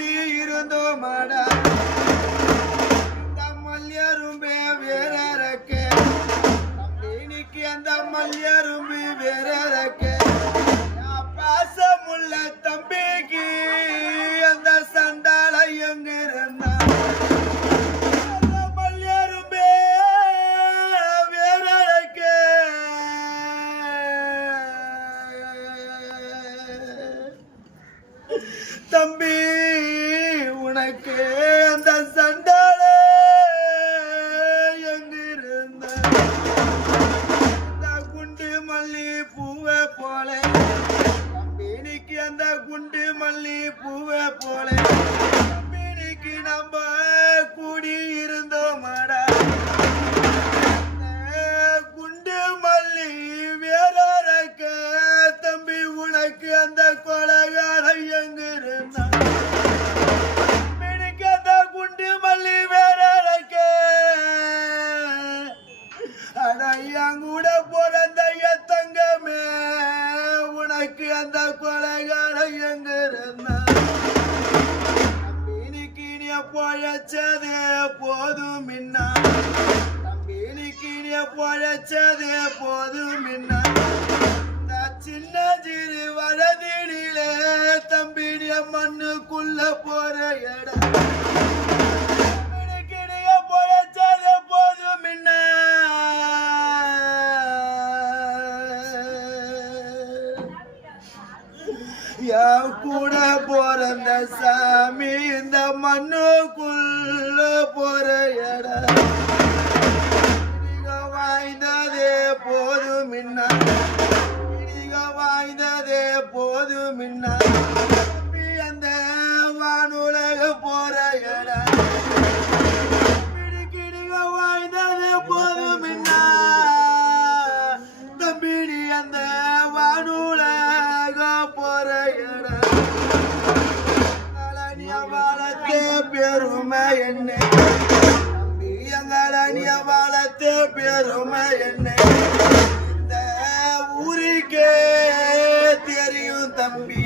கூடி இருந்தோமாடா இந்த மல்யரும்பே வேறக்கே இன்னைக்கு அந்த மல்யரும்பு வேறக்கே பாசமுள்ள தம்பிக்கு அந்த சண்டால எங்க இருந்தா மல்யரும்பே வேறக்கே தம்பி உனக்கு அந்த சண்டால எங்க இருந்த குண்டு மல்லி பூவை போல தம்பினிக்கு அந்த குண்டு மல்லி பூவை போல தம்பினிக்கு நம்ம கூடி இருந்தோமாடா குண்டு மல்லி வேறக்க தம்பி உனக்கு அந்த கொலகார எங்க இருந்தா தம்பினிக்கு அந்த குண்டு மல்லி வேறக்க அடையாங்கூட பிறந்த தங்கமே உனக்கு அந்த கொலைகார எங்க இருந்தா தம்பினிக்கு நீ பொழைச்சதே போதும் மின்னா தம்பினிக்கு நீ பொழைச்சதே போதும் மின்னா இந்த சின்ன சிறு வலதினிலே தம்பினிய மண்ணுக்குள்ள போற இடம் தம்பினிக்கு நீ பொழைச்சதே போதும் மின்னா என் கூட பிறந்த சாமி இந்த மண்ணுக்குள்ள போற இடம் வாய்ந்ததே போதும் மின்னா வாய்ந்ததே போதும் மின்னா அந்த வானுலக போற இடம் வாய்ந்ததே போதும் மின்னா தம்பிடி அந்த வானுலக போற இடம் வாழத்தே பெருமை என்ன தம்பி எங்கள வாழத்தே பெருமை என்ன இந்த ஊருக்கே தெரியும் தம்பி